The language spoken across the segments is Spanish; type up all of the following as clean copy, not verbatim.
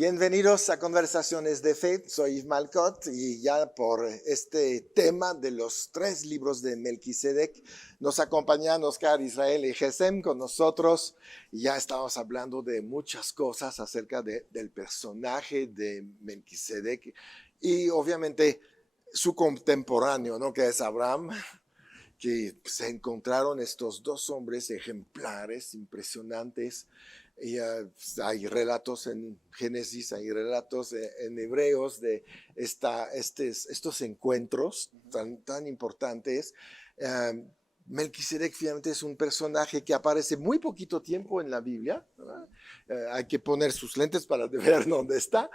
Bienvenidos a Conversaciones de Fe, soy Yves Malcott y ya por este tema de los 3 libros de Melquisedec nos acompañan Oscar, Israel y Gesem con nosotros y ya estamos hablando de muchas cosas acerca del personaje de Melquisedec y obviamente su contemporáneo, ¿no? Que es Abraham, que se encontraron estos 2 hombres ejemplares, impresionantes. Y hay relatos en Génesis, hay relatos en Hebreos de estos encuentros tan importantes. Melquisedec finalmente es un personaje que aparece muy poquito tiempo en la Biblia. Hay que poner sus lentes para ver dónde está,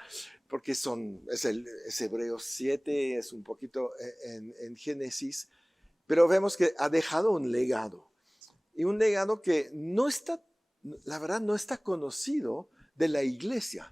porque es Hebreos 7, es un poquito en Génesis, pero vemos que ha dejado un legado. Y un legado que no está, la verdad, no está conocido de la iglesia.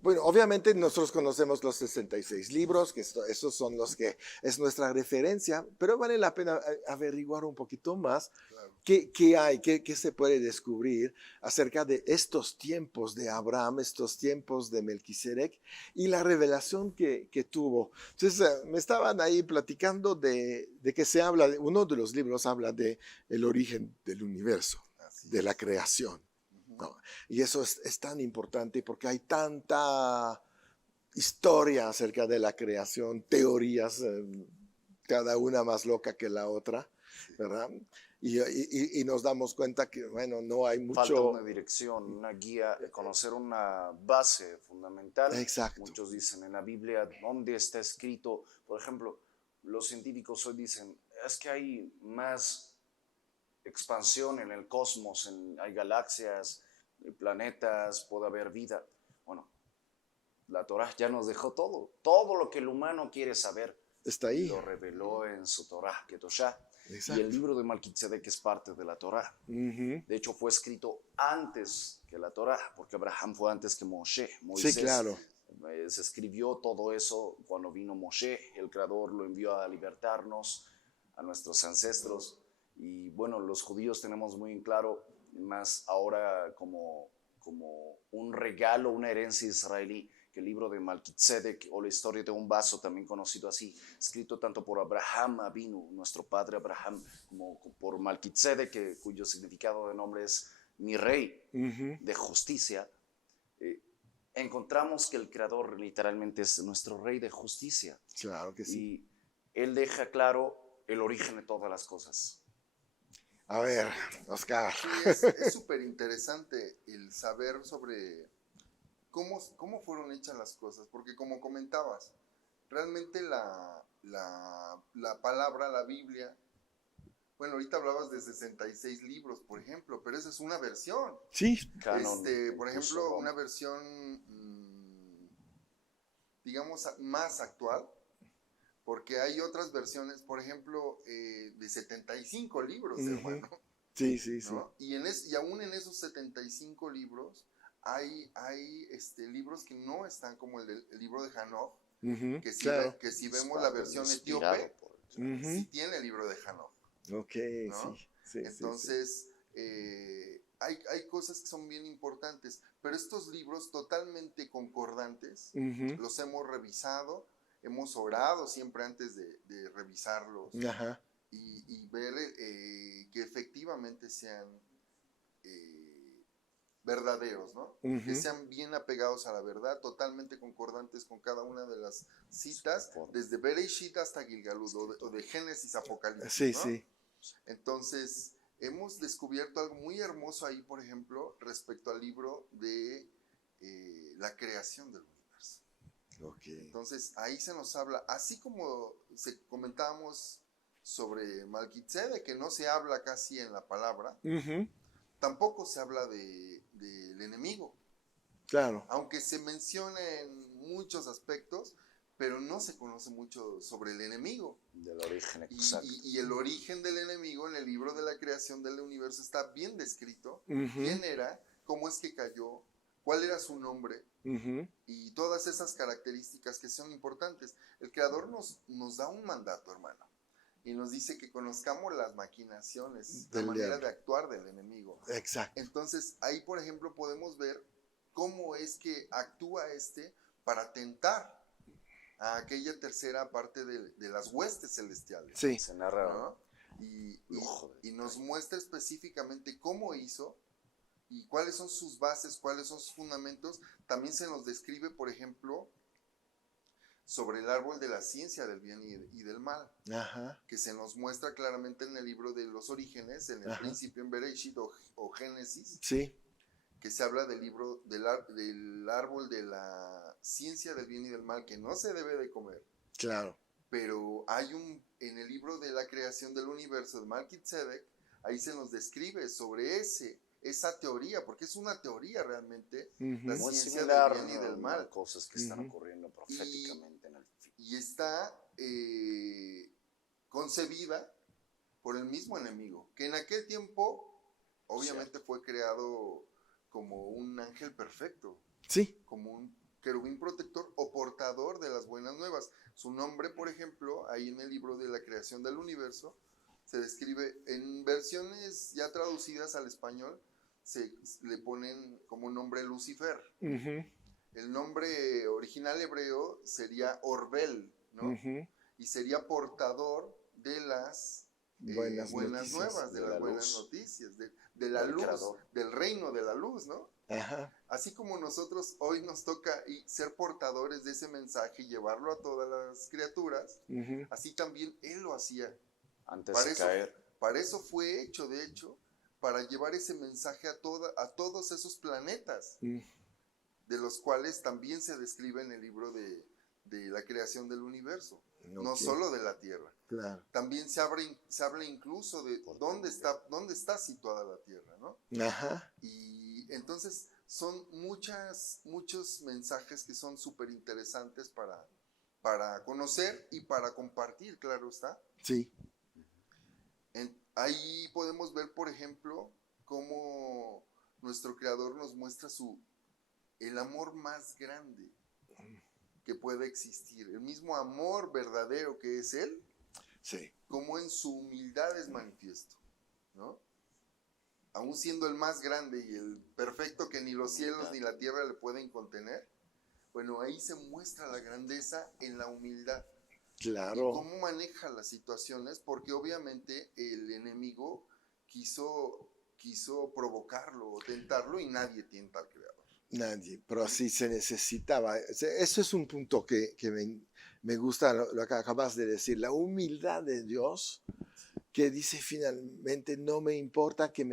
Bueno, obviamente nosotros conocemos los 66 libros, que esos son los que es nuestra referencia, pero vale la pena averiguar un poquito más. Claro. ¿Qué hay? ¿Qué se puede descubrir acerca de estos tiempos de Abraham, estos tiempos de Melquisedec y la revelación que tuvo? Entonces, me estaban ahí platicando de que se habla, uno de los libros habla de el origen del universo, de la creación. No, y eso es tan importante porque hay tanta historia acerca de la creación, teorías, cada una más loca que la otra, ¿verdad? Y nos damos cuenta que, bueno, no hay mucho... Falta una dirección, una guía, conocer una base fundamental. Exacto. Muchos dicen en la Biblia, ¿dónde está escrito? Por ejemplo, los científicos hoy dicen, es que hay más expansión en el cosmos, hay galaxias, planetas, puede haber vida. Bueno, la Torah ya nos dejó todo lo que el humano quiere saber. Está ahí. Lo reveló en su Torah, Kedoshá. Exacto. Y el libro de Melquisedec es parte de la Torah. De hecho, fue escrito antes que la Torah, porque Abraham fue antes que Moisés. Sí, claro. Se escribió todo eso cuando vino Moisés. El Creador lo envió a libertarnos, a nuestros ancestros. Y bueno, los judíos tenemos muy en claro, más ahora como un regalo, una herencia israelí, que el libro de Melquisedec o la historia de un vaso, también conocido así, escrito tanto por Abraham Avinu, nuestro padre Abraham, como por Melquisedec, cuyo significado de nombre es mi rey de justicia. Encontramos que el Creador literalmente es nuestro rey de justicia. Claro que sí. Y él deja claro el origen de todas las cosas. A ver, Oscar. Sí, es súper interesante el saber sobre cómo fueron hechas las cosas, porque como comentabas, realmente la palabra, la Biblia, bueno, ahorita hablabas de 66 libros, por ejemplo, pero esa es una versión. Sí. Canon, por ejemplo, una versión, digamos, más actual, porque hay otras versiones, por ejemplo, de 75 libros, hermano. Sí, sí, ¿no? Sí. Y aún en esos 75 libros hay libros que no están como el libro de Hanoch, que si vemos la versión etíope, sí tiene el libro de Hanoch. Ok, ¿no? sí. Entonces, hay cosas que son bien importantes, pero estos libros totalmente concordantes, los hemos revisado, hemos orado siempre antes de revisarlos. Ajá. Y ver que efectivamente sean verdaderos, ¿no? Que sean bien apegados a la verdad, totalmente concordantes con cada una de las citas, desde Bereshit hasta Gilgalud, o de Génesis a Apocalipsis, Sí, ¿no? sí. Entonces, hemos descubierto algo muy hermoso ahí, por ejemplo, respecto al libro de la creación del universo. Okay. Entonces, ahí se nos habla, así como comentábamos sobre Melquisedec, que no se habla casi en la palabra, tampoco se habla del enemigo. Claro. Aunque se menciona en muchos aspectos, pero no se conoce mucho sobre el enemigo. Del origen exacto. Y el origen del enemigo en el libro de la creación del universo está bien descrito. ¿Quién era? ¿Cómo es que cayó? ¿Cuál era su nombre? Y todas esas características que son importantes. El Creador nos da un mandato, hermano. Y nos dice que conozcamos las maquinaciones, la manera de actuar del enemigo. Exacto. Entonces, ahí, por ejemplo, podemos ver cómo es que actúa para tentar a aquella tercera parte de las huestes celestiales. Sí. Se narra ¿No? Y lujo de nos detalle. muestra específicamente cómo hizo y cuáles son sus bases, cuáles son sus fundamentos. También se nos describe, por ejemplo, sobre el árbol de la ciencia del bien y del mal, Ajá. que se nos muestra claramente en el libro de los orígenes, en el Ajá. principio, en Bereshit o Génesis, Sí. que se habla del libro del árbol de la ciencia del bien y del mal, que no se debe de comer. Claro. Pero en el libro de la creación del universo de Melquisedec, ahí se nos describe sobre esa teoría, porque es una teoría realmente, la Muy ciencia similar del bien y del a mal. cosas que están Ujú. ocurriendo proféticamente en el fin. Y está concebida por el mismo enemigo, que en aquel tiempo obviamente fue creado como un ángel perfecto, Sí. como un querubín protector o portador de las buenas nuevas. Su nombre, por ejemplo, ahí en el libro de la creación del universo, se describe en versiones ya traducidas al español, le ponen como nombre Lucifer. Ujú. El nombre original hebreo sería Orbel, ¿no? Ujú. Y sería portador de las Buenas noticias. nuevas, de De las la buenas luz. noticias, de la Del luz, Creador. del reino de la luz, ¿no? Ajá. Así como nosotros hoy nos toca ser portadores de ese mensaje y llevarlo a todas las criaturas, Ujú. así también Él lo hacía. Antes Para de eso, caer. para eso fue hecho, de hecho, para llevar ese mensaje a todos esos planetas, Mm. de los cuales también se describe en el libro de la creación del universo, no Ok. solo de la Tierra. Claro. También se habla incluso de dónde está situada la Tierra, ¿no? Ajá. Y entonces son muchos mensajes que son súper interesantes para conocer y para compartir, claro está. Sí. Ahí podemos ver, por ejemplo, cómo nuestro Creador nos muestra el amor más grande que puede existir, el mismo amor verdadero que es Él, Sí. como en su humildad es manifiesto, ¿no? Aún siendo el más grande y el perfecto que ni los cielos ni la tierra le pueden contener, bueno, ahí se muestra la grandeza en la humildad. Y Claro. cómo maneja las situaciones, porque obviamente el enemigo quiso provocarlo o tentarlo y nadie tienta al Creador. Nadie, pero sí se necesitaba. Eso es un punto que me gusta lo que acabas de decir, la humildad de Dios, que dice finalmente, no me importa que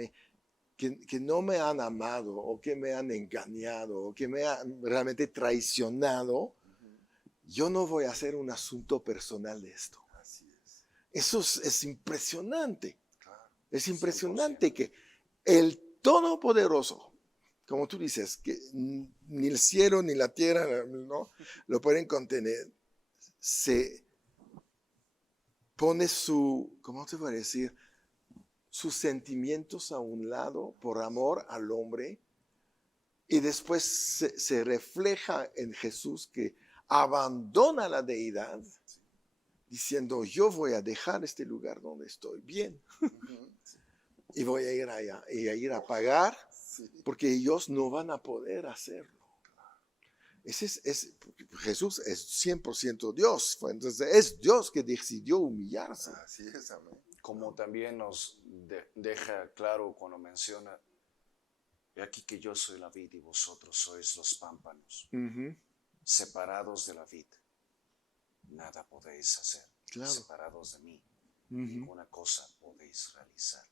no me han amado o que me han engañado o que me han realmente traicionado, yo no voy a hacer un asunto personal de esto. Así es. Eso es impresionante. Claro. Es 100%. impresionante que el Todopoderoso, como tú dices, que ni el cielo ni la tierra no lo pueden contener, se pone ¿cómo te voy a decir? Sus sentimientos a un lado por amor al hombre y después se refleja en Jesús que abandona la deidad diciendo yo voy a dejar este lugar donde estoy bien y voy a ir allá y a ir a pagar porque ellos no van a poder hacerlo. Jesús es 100% Dios, entonces es Dios que decidió humillarse. Así es, amén. Como también nos deja claro cuando menciona, he aquí que yo soy la vid y vosotros sois los pámpanos, separados de la vid, nada podéis hacer, Claro. separados de mí, ninguna cosa podéis realizar.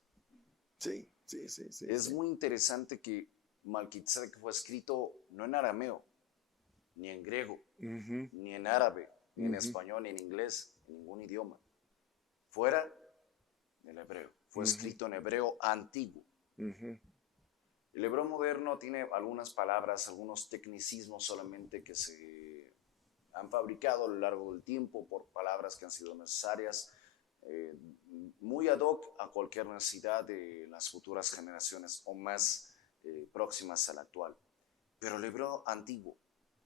Sí. Es muy interesante que Melquisedec fue escrito no en arameo, ni en griego, ni en árabe, ni en español, ni en inglés, en ningún idioma. Fuera del hebreo. Fue escrito en hebreo antiguo. El hebreo moderno tiene algunas palabras, algunos tecnicismos solamente que se han fabricado a lo largo del tiempo por palabras que han sido necesarias, muy ad hoc a cualquier necesidad de las futuras generaciones o más próximas a la actual. Pero el hebreo antiguo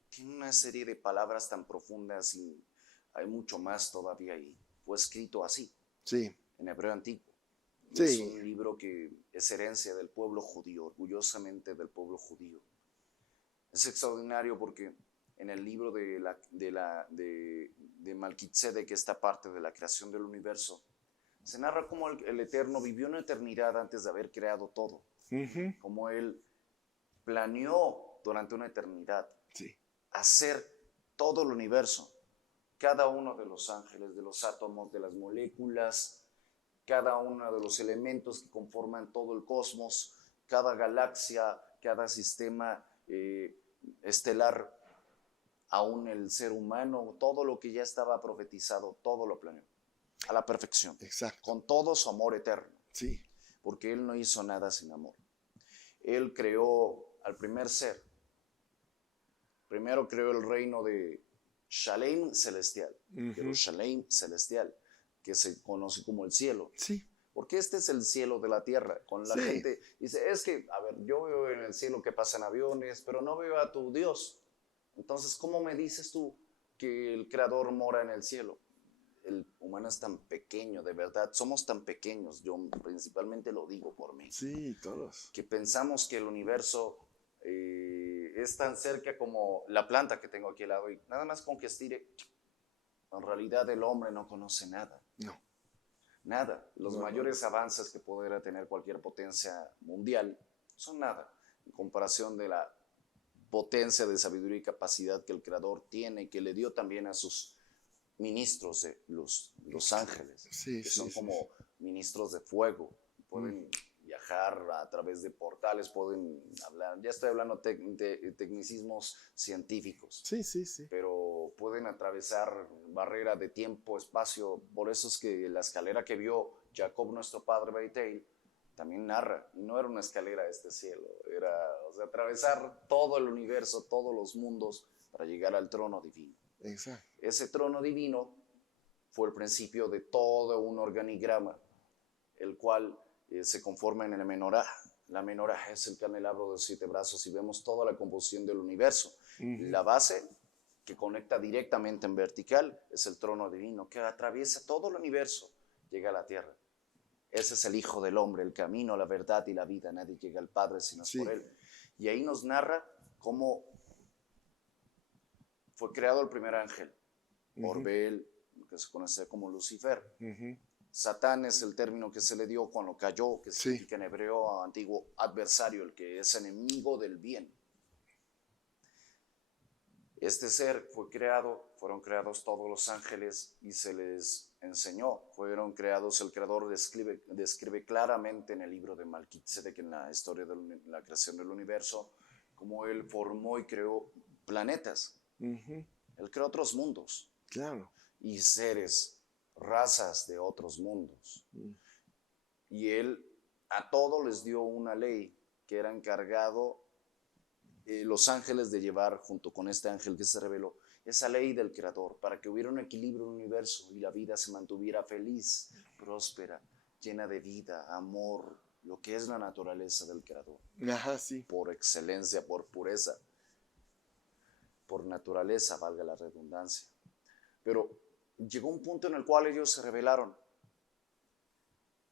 tiene una serie de palabras tan profundas y hay mucho más todavía ahí. Fue escrito así, en hebreo antiguo. Y es un libro que es herencia del pueblo judío, orgullosamente del pueblo judío. Es extraordinario porque en el libro de Melquisedec, esta parte de la creación del universo, se narra cómo el Eterno vivió una eternidad antes de haber creado todo. Ujú. Cómo Él planeó durante una eternidad Sí. hacer todo el universo. Cada uno de los ángeles, de los átomos, de las moléculas, cada uno de los elementos que conforman todo el cosmos, cada galaxia, cada sistema estelar, aún el ser humano, todo lo que ya estaba profetizado, todo lo planeó a la perfección, Exacto. con todo su amor eterno, Sí. porque Él no hizo nada sin amor. Él creó al primer ser. Primero creó el reino de Shalem celestial, Jerusalén celestial, que se conoce como el cielo. Sí. Porque este es el cielo de la tierra. Con la Sí. gente dice, es que, a ver, yo veo en el cielo que pasan aviones, pero no veo a tu Dios. Entonces, ¿cómo me dices tú que el Creador mora en el cielo? El humano es tan pequeño, de verdad, somos tan pequeños, yo principalmente lo digo por mí, Sí, todos. que pensamos que el universo es tan cerca como la planta que tengo aquí al lado y nada más con que estire, en realidad el hombre no conoce nada. No. Nada. Los mayores avances que podrá tener cualquier potencia mundial son nada en comparación de la potencia de sabiduría y capacidad que el Creador tiene y que le dio también a sus ministros de luz, los ángeles, Sí, que sí, son sí, como ministros de fuego, pueden viajar a través de portales, pueden hablar, ya estoy hablando de tecnicismos científicos, sí, sí, sí. pero pueden atravesar barrera de tiempo, espacio, por eso es que la escalera que vio Jacob, nuestro padre Beitel, también narra, y no era una escalera a este cielo, era, o sea, atravesar todo el universo, todos los mundos para llegar al trono divino. Exacto. Ese trono divino fue el principio de todo un organigrama, el cual se conforma en el menorá. La menorá es el candelabro de 7 brazos y vemos toda la composición del universo. La base que conecta directamente en vertical es el trono divino que atraviesa todo el universo, llega a la tierra. Ese es el Hijo del Hombre, el camino, la verdad y la vida. Nadie llega al Padre sino es por Él. Y ahí nos narra cómo fue creado el primer ángel, Orbel, que se conoce como Lucifer. Satán es el término que se le dio cuando cayó, que significa en hebreo antiguo adversario, el que es enemigo del bien. Este ser fue creado, fueron creados todos los ángeles y se les enseñó, fueron creados, el Creador describe claramente en el libro de Melquisedec, en la historia de la creación del universo, cómo Él formó y creó planetas. Él creó otros mundos. Claro. Y seres, razas de otros mundos. Y Él a todos les dio una ley que era encargado los ángeles de llevar junto con este ángel que se reveló, esa ley del Creador, para que hubiera un equilibrio en el universo y la vida se mantuviera feliz, próspera, llena de vida, amor, lo que es la naturaleza del Creador. Ajá, sí. Por excelencia, por pureza, por naturaleza, valga la redundancia. Pero llegó un punto en el cual ellos se rebelaron.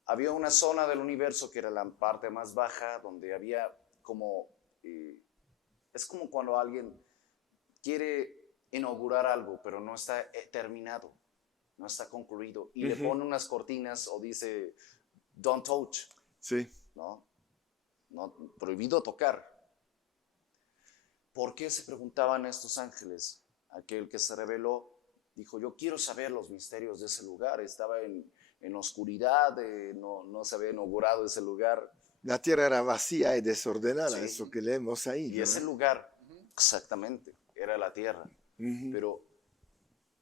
Había una zona del universo que era la parte más baja, donde había como... es como cuando alguien quiere inaugurar algo, pero no está terminado, no está concluido, y le pone unas cortinas o dice, don't touch. Sí. ¿No? Prohibido tocar. ¿Por qué se preguntaban estos ángeles? Aquel que se reveló dijo, yo quiero saber los misterios de ese lugar. Estaba en oscuridad, no se había inaugurado ese lugar. La tierra era vacía y desordenada, Sí. eso que leemos ahí. Y ¿verdad? ese lugar, exactamente, era la tierra. Pero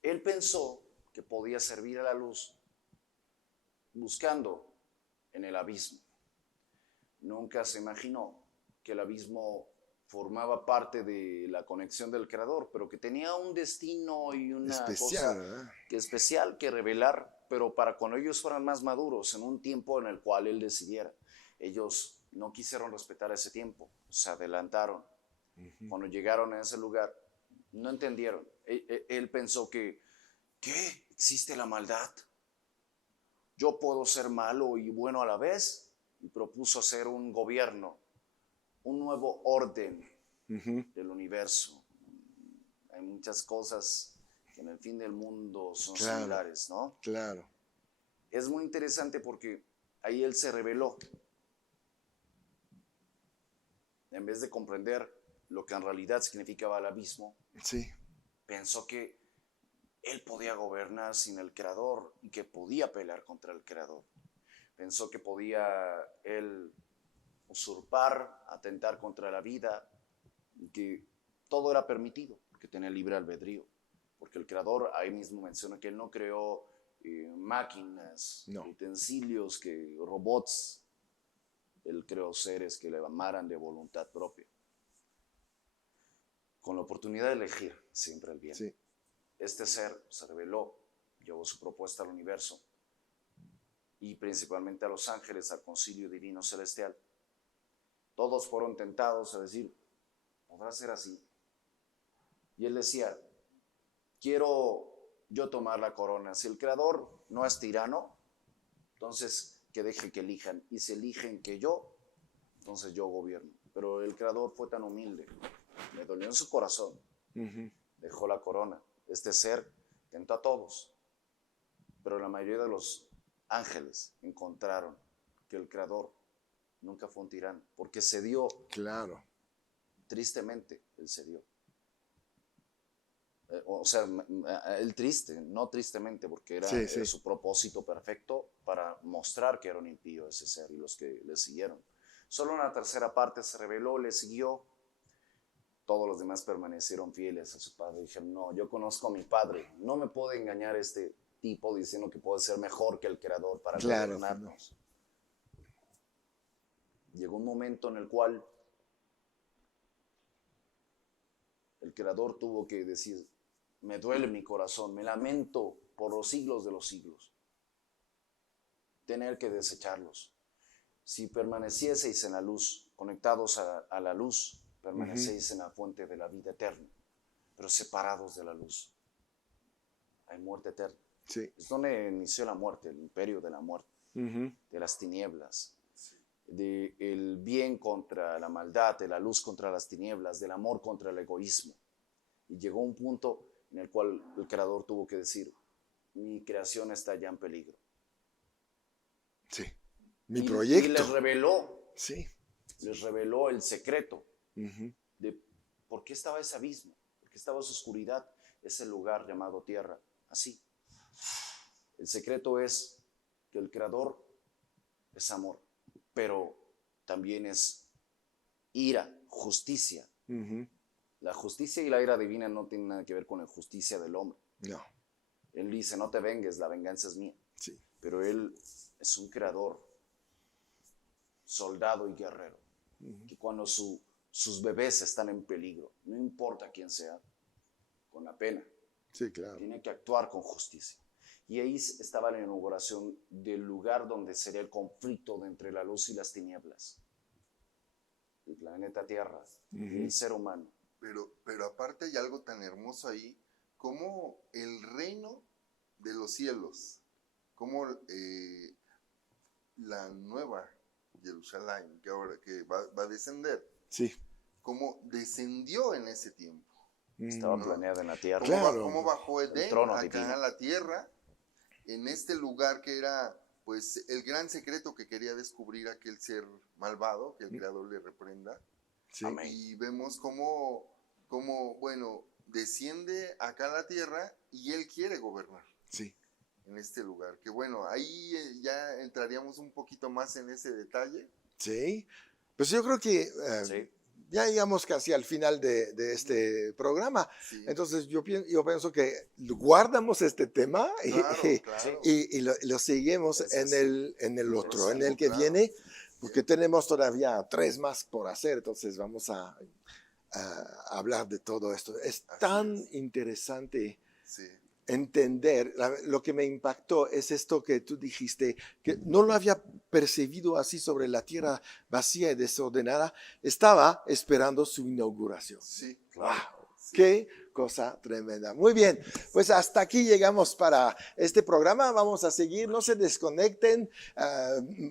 él pensó que podía servir a la luz buscando en el abismo. Nunca se imaginó que el abismo formaba parte de la conexión del Creador, pero que tenía un destino y una especial, cosa especial que revelar, pero para cuando ellos fueran más maduros, en un tiempo en el cual Él decidiera. Ellos no quisieron respetar ese tiempo, se adelantaron. Cuando llegaron a ese lugar, no entendieron. Él pensó que, ¿qué? ¿Existe la maldad? ¿Yo puedo ser malo y bueno a la vez? Y propuso hacer un gobierno, un nuevo orden del universo. Hay muchas cosas que en el fin del mundo son Claro. similares, ¿no? Claro. Es muy interesante porque ahí él se reveló. En vez de comprender lo que en realidad significaba el abismo, Sí. pensó que él podía gobernar sin el Creador y que podía pelear contra el Creador. Pensó que podía él usurpar, atentar contra la vida, y que todo era permitido, porque tenía libre albedrío. Porque el Creador ahí mismo menciona que él no creó máquinas, No. utensilios, robots. Él creó seres que le amaran de voluntad propia. Con la oportunidad de elegir siempre el bien. Sí. Este ser se reveló, llevó su propuesta al universo y principalmente a los ángeles, al concilio divino celestial. Todos fueron tentados a decir, ¿podrá ser así? Y él decía, quiero yo tomar la corona. Si el Creador no es tirano, entonces que deje que elijan. Y si eligen que yo, entonces yo gobierno. Pero el Creador fue tan humilde, me dolió en su corazón, dejó la corona. Este ser tentó a todos, pero la mayoría de los ángeles encontraron que el Creador nunca fue un tirano, porque se dio, Claro. tristemente, él se dio. O sea, él triste, no tristemente, porque era Sí, sí. su propósito perfecto para mostrar que era un impío ese ser y los que le siguieron. Solo una tercera parte se reveló, le siguió. Todos los demás permanecieron fieles a su padre. Dijeron, no, yo conozco a mi padre. No me puede engañar este tipo diciendo que puede ser mejor que el Creador para Claro, gobernarnos. Llegó un momento en el cual el Creador tuvo que decir, me duele mi corazón, me lamento por los siglos de los siglos. Tener que desecharlos. Si permanecieseis en la luz, conectados a la luz, permanecéis en la fuente de la vida eterna, pero separados de la luz. Hay muerte eterna. Sí. Es donde inició la muerte, el imperio de la muerte, de las tinieblas, del bien contra la maldad, de la luz contra las tinieblas, del amor contra el egoísmo. Y llegó un punto en el cual el Creador tuvo que decir, mi creación está ya en peligro. Sí. Mi Y proyecto. les reveló, Sí. les reveló el secreto de por qué estaba ese abismo, por qué estaba esa oscuridad, ese lugar llamado tierra, así. El secreto es que el Creador es amor, pero también es ira, justicia. La justicia y la ira divina no tienen nada que ver con la justicia del hombre. No. Él dice, no te vengues, la venganza es mía. Sí. Pero él es un creador, soldado y guerrero, que cuando sus bebés están en peligro, no importa quién sea, con la pena, Sí, claro. tiene que actuar con justicia. Y ahí estaba la inauguración del lugar donde sería el conflicto entre la luz y las tinieblas. El planeta Tierra, el ser humano. Pero aparte hay algo tan hermoso ahí, como el reino de los cielos, como la nueva Jerusalén, que ahora que va a descender, Sí. como descendió en ese tiempo. Estaba planeada en la Tierra. Claro. Cómo bajó Edén trono acá divino. a la tierra, en este lugar que era pues el gran secreto que quería descubrir aquel ser malvado, que el Creador le reprenda. Sí. Amén. Y vemos cómo, bueno, desciende acá a la tierra y él quiere gobernar Sí. en este lugar. Que bueno, ahí ya entraríamos un poquito más en ese detalle. Sí. Pues yo creo que Sí. ya llegamos casi al final de este programa. Sí. Entonces yo pienso que guardamos este tema Claro. y lo seguimos Ese en el otro, próximo, en el que claro. viene, porque tenemos todavía 3 más por hacer. Entonces vamos a hablar de todo esto. Es Así tan es. interesante Sí. entender. Lo que me impactó es esto que tú dijiste, que no lo había percibido así sobre la tierra vacía y desordenada. Estaba esperando su inauguración. Sí. ¡Wow! Sí. Qué cosa tremenda. Muy bien, pues hasta aquí llegamos para este programa. Vamos a seguir, no se desconecten,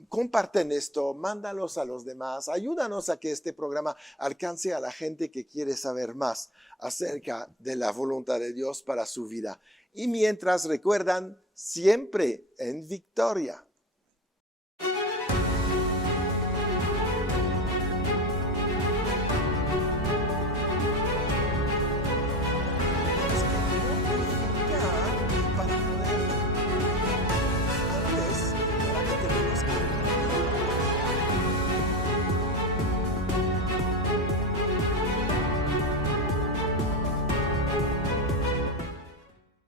comparten esto, mándalos a los demás, ayúdanos a que este programa alcance a la gente que quiere saber más acerca de la voluntad de Dios para su vida. Y mientras recuerdan, siempre en victoria.